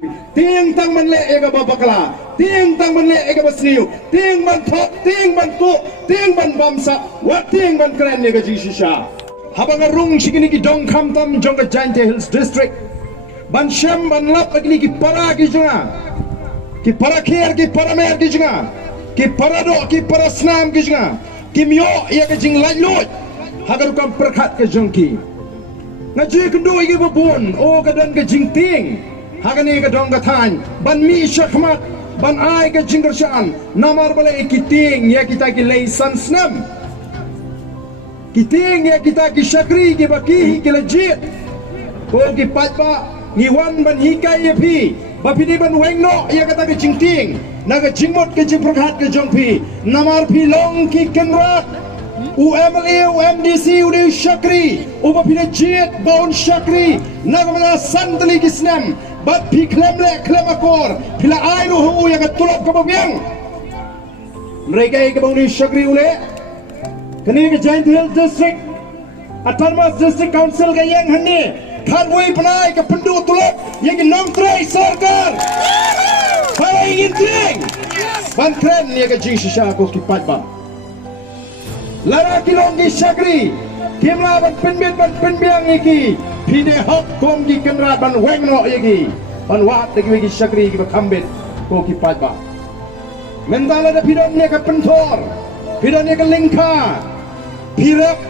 Tiang tang man le ega babakla, tiang tang man le ega basniu, tiang man thok, tiang man tu, tiang man bamsa, wat tiang man keren ega jishisha. Habang arung shikini ki dong kham tam jong ka Jainte Hills District. Ban sham ban lap agni ki para ki junga, ki para kher ki para mer ki junga, ki para do ki para snam ki junga, ki myo ya ka jing lai lut. Hagar kam perkhat ka jongki. Ngaji kendu igi babun, o ka dan ka jing ting. Hagani ka dong ka than, ban mi shakmat, ban ai ka jing kersaan, namar bala ikiting ya kita ki lay san snam. Kiting ya kita ki syakri ki bakihi ki lejit. Ko ki patba ngiwan ban hikai ya pi. Bapini ban wengno ya kata ki jingting. Naga jingmot ki jingprokhat ki jongpi. Namar pi long ki kenrat. UMLA, UMDC, UDU syakri. Bapini jit baun syakri. Naga mana santali ki snam. Bat pi klem le klem akor. Pila ai ruhu ya katulok ka babyang. Mereka yang kebangun syakri ule. Kini ke Jainte Hills District, Autonomous District Council ke yang hani, kharway panai ke pendu tulak yang ke nongtrai sarkar. Para ingin ting, ban keren ni ke jing shisha ko kipat ba. Lara kilong ki syakri, kimla ban penbiang iki, pide hok kong ki kenrat ban wengno iki, ban wat ki syakri ki bakambit ko kipat ba. Mentala da pidon ni ke pentor. Pidonnya ke lingka Pirap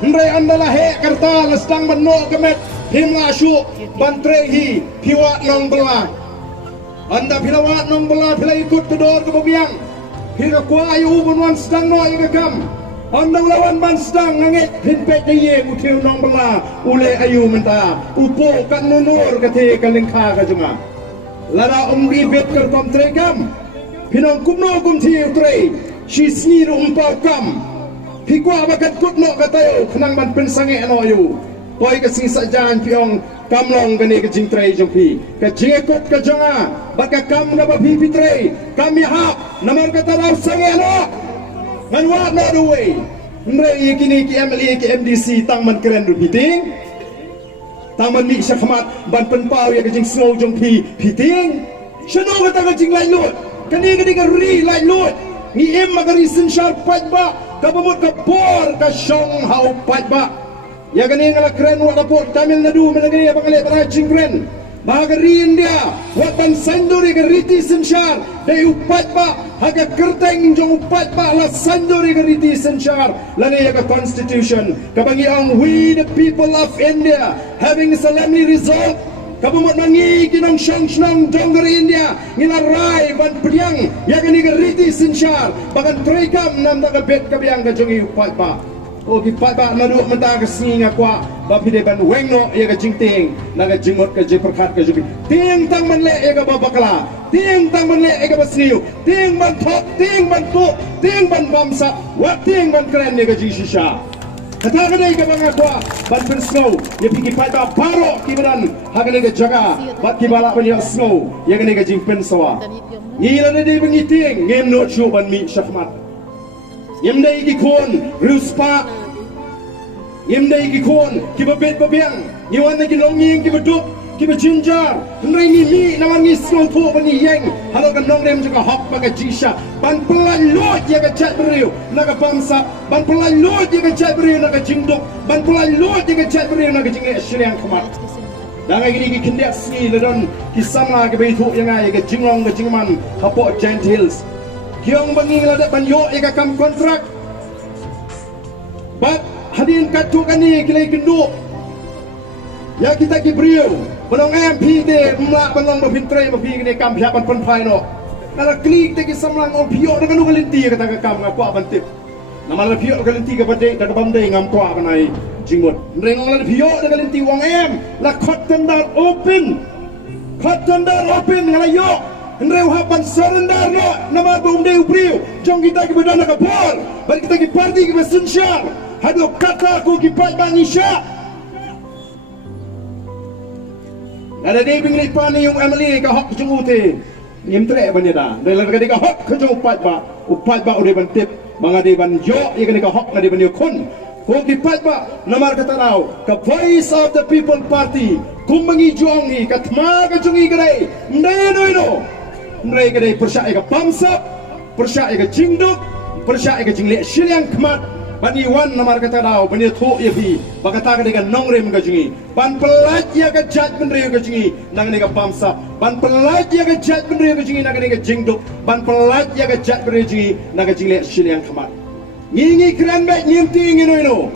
Ndrai andala he karta Lestang bano kemet Himla syuk Bantrehi Piwat nong belah Anda pilawat nong belah Pila ikut kedor ke babiang Hira kuayu Bunuan sedang no ika kam Anda ulawan ban sedang Ngangit hinpet ye Util nong belah Ule ayu menta Upo kat nunur Kati ke lingka ke jema Lara umri bet kerkom trekam Pinong kumno kumti utrai si sni umpau kam pikwa bakat kutno katayo kenang ban pensange anoyu poi ka sing sajan piong kamlong gani ka jing trai jongpi ka jingekot ka jonga baka kam ga ba pipitre kami hap namar ka taraw sange ano manwa na duwe mre yikini ki MLA ki MDC tang man keren du piting tang man mi syakmat ban penpau ya ka jing snow jongpi piting shano ka ta jing lai lut kani ka ri lai lut ni em magari sinshar patba kabamut ka por ka shong hau patba ya gani ngala kren wa kapor Tamil Nadu menagani abangale para jingren magari India wat ban sandori ka riti sinshar dai upatba haga kerteng jong upatba la sandori ka riti sinshar lani ya ka constitution kabangi ang we the people of India having solemnly resolved kabumot mangi kinong shangnang donggari India ngilaray ban pediang ya gani ka riti sinshar bagan trekam nam daga bet kabiang ka jongi upat ba o kipat ba madu menta ka singa kwa bapide ban wengno ya ka jingting naga jingmot ka jiperkhat ka jubi tiang tang man le ya ka babakla tiang tang man le ya ka basniu tiang ban thok tiang ban tu tiang ban bamsa wat tiang ban keren ya ka jishisha kata kadai ka banga kwa ban pen snow ya piki pai ba paro kibaran hagane ka jaga bat kibala ban ya snow ya gane ka jingpen sawa ngila na dei bengiting ngem no chu ban mi shakmat ngem dei ki kon ruspa ngem dei ki kon kibabet babiang ngiwan na kinonging kibaduk kibajinjar ndrai ni mi naman ni snow po ban ni yeng halo kan nong dem juga hok baga jisha ban pelan lot ya ka chat beriu naga bangsa ban pelan lot ya ka chat beriu naga jingduk ban pelan lot ya ka chat beriu naga jinge shriang khamat danga gini ki kindak sni ladon ki sama ke beitu yang ai ka jinglong ka jingman hapo Jainte Hills kiong bangi ladat ban yo ya ka kam kontrak bat hadin katu kani kilai kendu ya kita ki beriu Benong MP de mlak benong bapintre bapi kini kam siapan penpai no. Nala klik de ki samlang om pio dengan lu galinti kata ka kam ngakwa bantip. Nama la pio galinti ka bade ka bamde ngam kwa banai jingmut. Nrengong la pio de galinti wong em la khot tendar open. Khot tendar open ngala yo. Nreu hapan surrender no nama bumde upriu. Jong kita ki bedana ka por. Bar kita ki parti ki besensyar. Hado kata ku ki pai bangisha. Ada dia bingli pani yung MLA ka hok jung ute. Nimtre ban da. Dalam ka ka hok ka jung upat ba ude ban tip. Banga de ban yo ye ka hok na de ban yo kun. ko kipat ba namar kataraw ka Voice of the People Party kumbangi juangi katma ka jungi kadai ndeno ndai kadai persya ka pamsap persya ka jingduk persya ka jingle silyang kmat bani wan namar kataraw bani tho yepi bakata ka nongrem ka jungi ban pelat ya ka jat benre ka jungi nang ne ka pamsap ban pelat ya ka jat benre ka jungi nang ne ka jingduk ban pelat ya ka jat benre jungi nang ka jingle silyang kmat ngingi kran ba nyimti ngino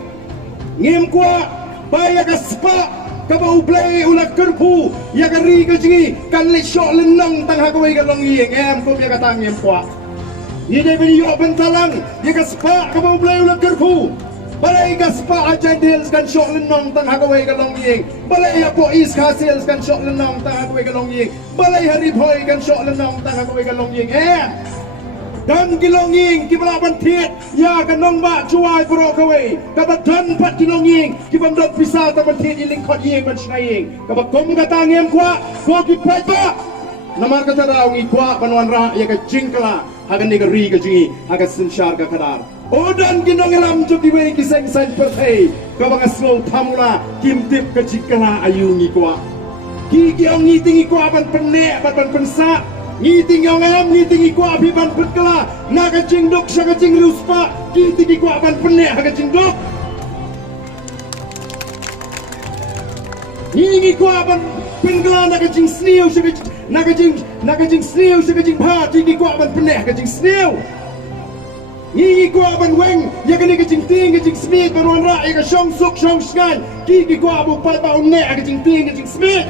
ngim kwa baya ka spa ka ba ublay ulak kerpu ya ka ri ka jingi kan le shot lenong tang ha ka wai ka long yeng em ko ya ka tang ngim kwa ni de bini yo bentalang ya ka spa ka ba ublay ulak kerpu balai ka spa aja deals kan shot lenong tang ha ka wai ka long yeng balai ya po is ka sales kan shot lenong tang ha ka wai ka long yeng balai hari boy kan shot lenong tang ha ka wai ka long yeng dan kilonging kibalaban tiet ya kanong ba cuai bro kawai kabadan pat kilonging kibandot pisah taban tiet iling khot yeng ban shaying kabakom kata ngem kwa ko kipat ba namar kata raw ngi kwa banwan ra ya ka jingkala hagan ni ka ri ka jingi haga sinshar ka kadar odan ginong elam jok diwe kiseng sen perthei kabanga slow thamula kimtip ka jingkala ayu ngi kwa ki kiong ngi tingi kwa ban penne ban pensa ngiting yang ayam ngiting iku api ban berkela naga jingdok saga jing ruspa ngiting iku apan penek haga jingdok ngiting iku apan pengela naga jing sniu saga naga jing sniu saga jing pa ngiting iku apan penek haga jing sniu ngiting iku apan weng ya kani ka jing ting ka jing smith ban ra ya ka shong suk shong skan ngiting iku abu pat ba unek haga jing ting ka jing smith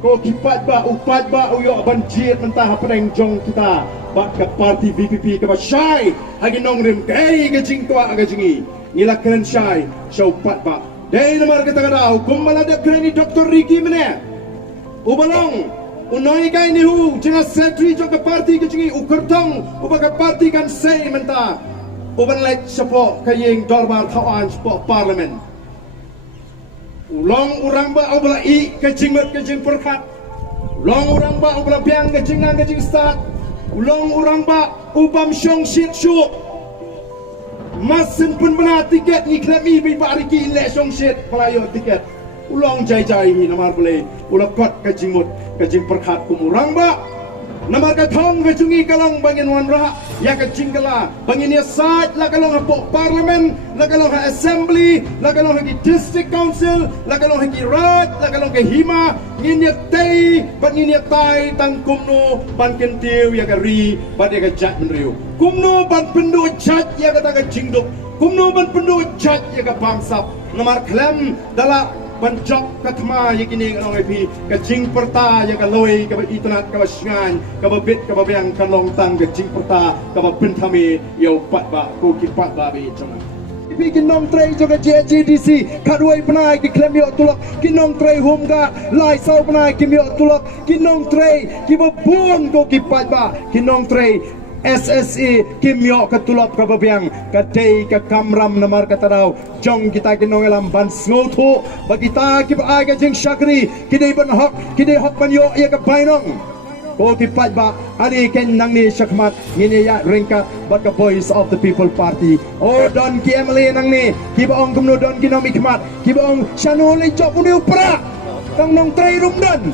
ko kipat ba upat ba uyo banjir mentah pereng jong kita bak ke parti VPP ke ba syai hagi nongrim kai ke jing tua aga jingi ngila keren syai syau pat ba dai namar kita kada hukum malada keren Dr. Ricky mene ubalong unoi kai ni hu jenga secretary jong ke parti ke jingi ukertong ubaka parti kan sei mentah uban lek support kayeng dorbar thawan support parlimen Long urang ba au bala I kajing mat kajing perkat long urang ba au bala piang kajing nang kajing start long urang ba ubam syong shit syuk masin pun bena tiket ni klami bi ba riki le syong shit pelayo tiket ulong jai jai hi namar boleh ulak kot kajing mut kajing perkat kumurang ba namar ka thong ve chungi kalong bangin wan ra ya ka jingkala bangin ya sat la kalong ha parliament la kalong ha assembly la kalong ha district council la kalong ha raj la kalong ka hima ngin ya tai ban ngin ya tai tang kumno ban kentiu ya ka ri ban ya ka jat menriu kumno ban pendu jat ya ka ta ka jingduk kumno ban pendu jat ya ka bangsap namar klem dala Banjok katma yakini kanong epi kajing perta ya kaloi ka itnat ka basngan ka babit ka babyang kanong tang kajing perta ka bentami ya upat ba ko kipat ba bi chama ipi kinong tray jo ka JGDC kadwai panai ki klem yo tulok kinong tray hum ka lai sau panai ki yo tulok kinong tray ki babun ko kipat ba kinong tray SSE kimyo ketulok kababyang kadai ka kamram namar kataraw jong kita kinongelam ban snotho bagita kiba aga jing shakri kidai ban hok ban yo ya ka bainong ko kipat ba ani ken nang ni shakmat ngini ya ringkat bak ka Voice of the People Party o don ki emily nang ni kiba ong kumno don kinom ikmat kiba ong shanole jok uni upra kang nong tray rumdan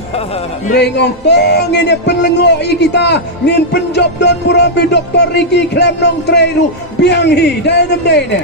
rengong tong ini penlengo kita nin penjob don murabi Dr. Ricky klem nong tray ru biang hi danem dene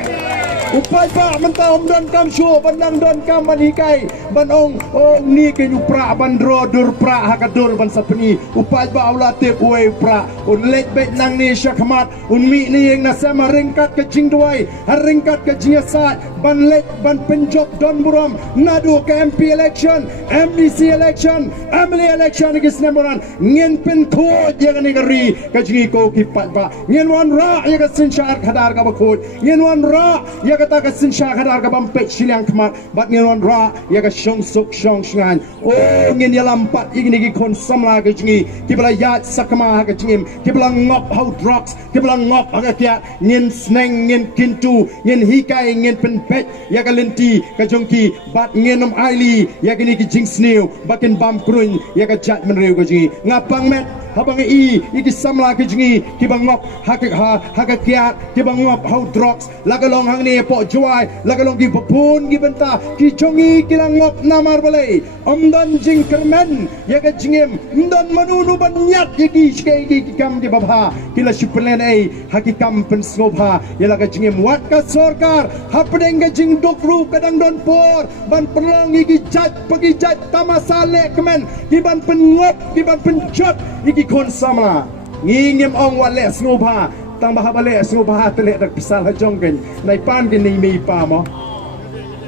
upai pa mentom don kam show bandang don kam manikai banong ni ke upra bandro dur pra hakadur ban sapni upai ba ulate uai pra un let bet nang ni syakmat un mi ni yang nasama ringkat ke jingduai ringkat ke jiasat ban let ban penjob don muram nadu ke MP election MDC election, Emily election ke Senemoran, ngin penthod yang negeri kajingi ko kipat ba, ngin wan ra yang ke sinsyar kadar ka bakod, ngin wan ra yang kata ke sinsyar kadar ka bampet silang kemat, bat ngin wan ra yang ke syong suk syong syangan, oh ngin ya lampat ingin ki konsamla kajingi, kibala yat sakama kajingim, kibala ngop how drugs, kibala ngop agakiat, ngin sneng ngin kintu, ngin hikai ngin penpet, yang ke lenti kajongki, bat ngin aili yang kini ki sniu bakin bam krun ya ka jat menriu ko jingi ngapang met habang iki samla ki jingi ki bangop hakakiat ki bangop how drugs lagalong hang ni po juai lagalong ki pun ki benta ki jongi ki langop namar balai amdan jing kermen ya ka jingem amdan manunu banyat ki shkai ki kam di babha ki la shiplen ai hakikam pen snobha ya la ka jingem wat ka sorkar hapdeng ka jing dokru kadang don por ban perlong ki jaj pagi jaj tamasale kemen ki ban pengop ki ban penjot iki kon samla ngingem ong wale snobha tang baha bale snobha tele dak pisal hajong gen nai pan gen ni mi pa mo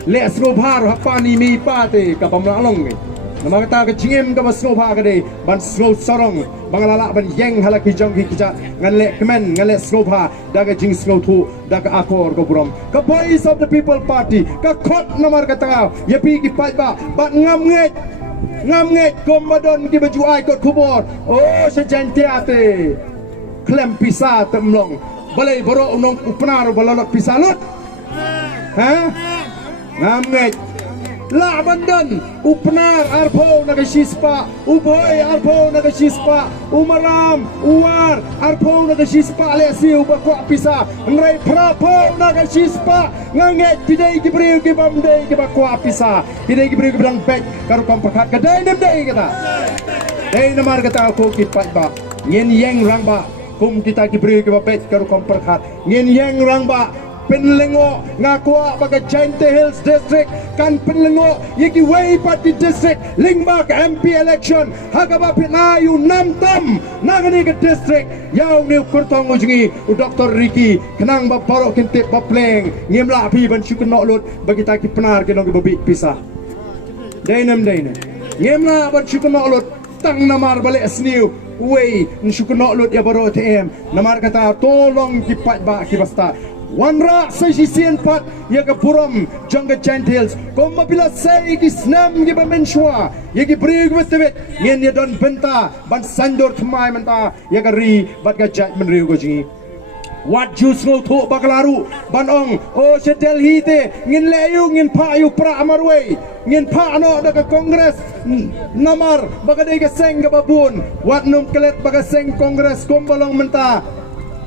le snobha ro pa ni mi pa te ka pamla long ni nama kata ke jingem ka snobha ka de ban snow sarong bangalala ban yeng halaki jong ki kijat ngan le kemen ngan le snobha daga jing snow thu daga akor ko buram ka voice of the people party ka khot namar ka tanga yapi ki pai ba ngam nget komadon ki baju ai kot kubor oh sejantiate klem pisa temlong balai boro unong upnar balalok pisalut ha ngam nget la bandan upnar arpo nagasispa uboy arpo nagasispa umaram uwar arpo nagasispa lesiu bakwa pisa ngrai prapo nagasispa nganget tidai gibreu ki bamdei ki bakwa pisa tidai gibreu ki bang pek karu kampakat ka dai nem dai kata dai namar kata ko ki pat ba ngien yeng rang ba kum kita gibreu ki bapet karu kampakat ngien yeng rang ba penlengo ngakwa baga Jainte Hills District kan penlengo yiki way party district lingbak MP election hagaba pinayu namtam nagani ke district yaw ni kurtong ujungi Dr. Ricky kenang ba paro kintip ba pleng ngimla pi ban syukun lut bagi taki penar kenong babi pisah dainem ngimla ban syukun lut tang namar balik asniu way syukun lut ya baro TM namar kata tolong kipat ba kibasta Wanra sejisian pat ya ke puram jangga Gentiles kom bila sai ki snam ki bamenshwa ya ki brig wetbet ngien ya don benta ban sandor thmai menta ya ka ri bat ka jaj menriu ko jingi wat jus ngo tho bakalaru ban ong o se Delhi te ngin leyu ngin pa yu pra amarwe ngin pa no da ka kongres namar bagadai ka seng ka babun wat num kelet baga seng kongres kom balong menta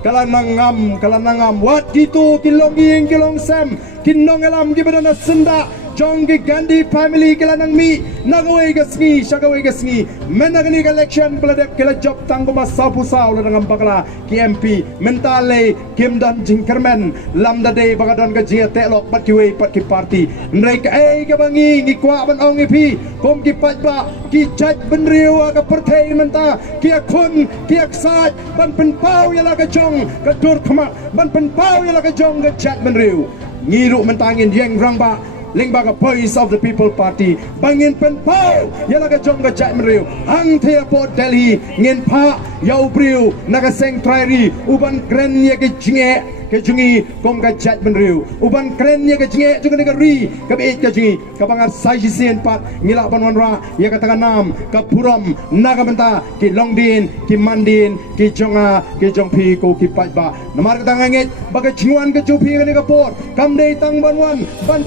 kalanangam wat gitu kilong sem kinong elam gibadana senda jong gi Gandhi family kilanang mi nagaway gasngi shagaway gasngi menagani election peladek kila job tanggo masapu saw lanang bakla ki MP mentale kimdan jingkermen lamda day bagadon ka jia telok pat kiwe pat ki party nrek ai ka bangi ngi kwa ban ong ipi kom ki patba ki jaj benriu ka perthei menta ki akun ki aksat ban penpau yala ka jong ka dur khama ban penpau yala ka jong ka jaj benriu ngiru mentangin yeng rangba Lingbaga Voice of the People Party bangin penpau yala ka jong ka jai mriu hang thea po Delhi ngin pha yau priu naga seng trairi uban kren ye ke jinge ke jungi kom ka jai mriu uban kren ye ke jinge juga ne ri ka be ka jingi ka bangar sajisen pat ngila banwanra ye ka tanganam ka puram naga menta ki longdin ki mandin ki jonga ki jongpi ko ki patba namar ka tanganget baga jingwan ka jopi ne ka por kam dei tang banwan ban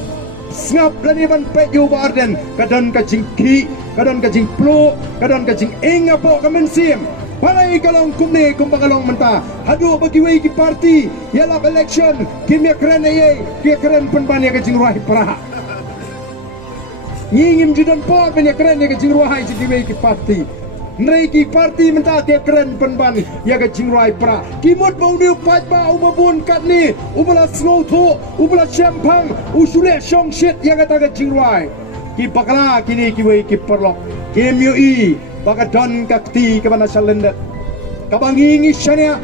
Snap lani ban peju barden kadon ka jingki kadon ka jing plu kadon ka jing inga po kamen sim palai kalong kumne kumbakalong menta hadu bagi wei ki party yala election kimya kren ye ki kren penban ya ka jing ruah praha ngingim judan po ben ya kren ya ka jing ruah ji wei ki party Nreki parti menta ke keren penban ya ga jingrai pra kimot bau niu pat ba umabun kat ni ubala snow tho ubala champang usule shong shit ya ga ta ga jingrai ki bakala kini ki wei ki perlok ki miu i bagadon kakti ke bana salendet kabangi ngi shania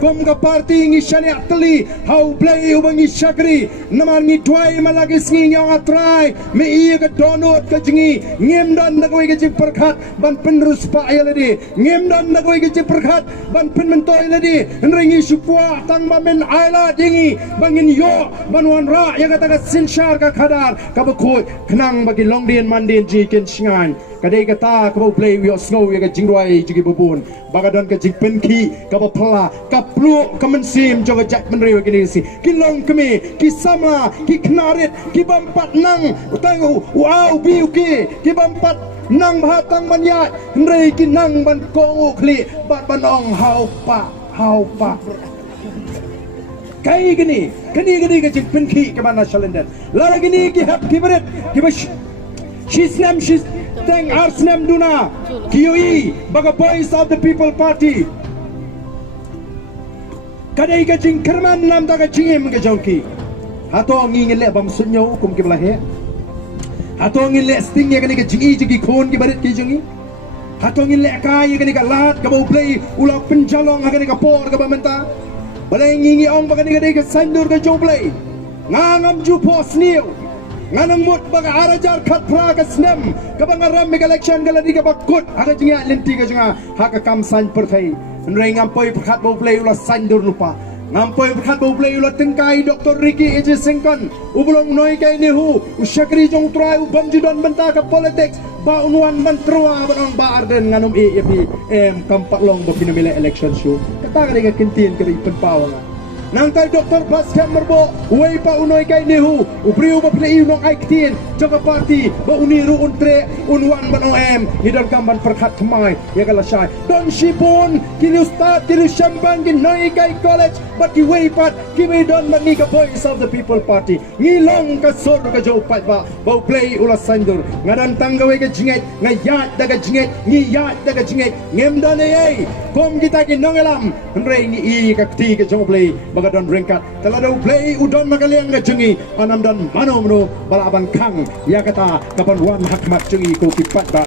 kom ka parti ngi shania teli how play ubangi shakri namar ngi twai malagi sngi yang atrai me i ka donot ka jingi ngem don na koi ka jing perkhat ban penrus pa yaladi ngem don na koi ka jing perkhat ban pen mentoy ladi nringi supua tang ba men aila dingi bangin yo ban wan ra ya ka ta ka sinshar ka khadar ka ba khoi knang bagi longdien mandien ji ken shingan kadai kata ka ba play wi snow ya ka jingrai ji babun bagadon ka jing penki ka ba pala ka plu ka mensim jo ka jak menriu kini si kilong kemi ki sama ki knarit ki bampat nang utang wow biu ki bampat nang bahatang banyat rei kinang ban kong ukli bat banong hau pa kai gini ke jing pinki ke mana shalenden lara gini ki hap ki beret ki bash shisnam shis teng arsnam duna kioi baga voice of the people party kadai ke jing kerman nam daga jingim ke jongki hato ngingin le bam sunyo kum ki belahe hato ngin le sting ya kani ke jingi jigi khon ki baret ki jingi hato ngin le kai ya kani ka lat ka bau play ulah penjalong ha kani ka por ka bamenta balai ngingi ong ba kani ka sandur ka jong play ngangam ju pos niu nganang mut baga arajar khat pra ka snem ka bangaram me election ka ladi ka bakut ha ka jinga lenti ka jinga ha ka kam san per thai nrei ngam poi khat bau play ulah sandur lupa ngampoi berkat bau play ulat tengkai Dr. Ricky Eje Sengkon ubulong noi kai nehu usyakri jong trai ubam judon benta ka politics ba unuan ban trua banong ba arden nganum em kampak long ba pinamila election show kata ka kintin ka penpawang nang tay Dr. Pascal Merbo uai pa unoi kai nehu upriu ba play unong aiktin jaga party ba uniru untre unuan banong em hidon kamban perkat kemai ya kala syai don shipun kilu start kilu syamban ki noi kai college but ki way pat ki we don mani ka voice of the people party ngilong ka sor ka jo pat ba bau play ulas sandur ngadan tanggawe ka jinget ngayat daga jinget ngiyat daga jinget ngem don ei kom kita ki nongelam rei ni I ka ti ka jo play baga don ringkat tala do play udon magaliang ka jingi anam don manomno bala abang kang ya kata kapan wan hakmat jingi ko ki pat ba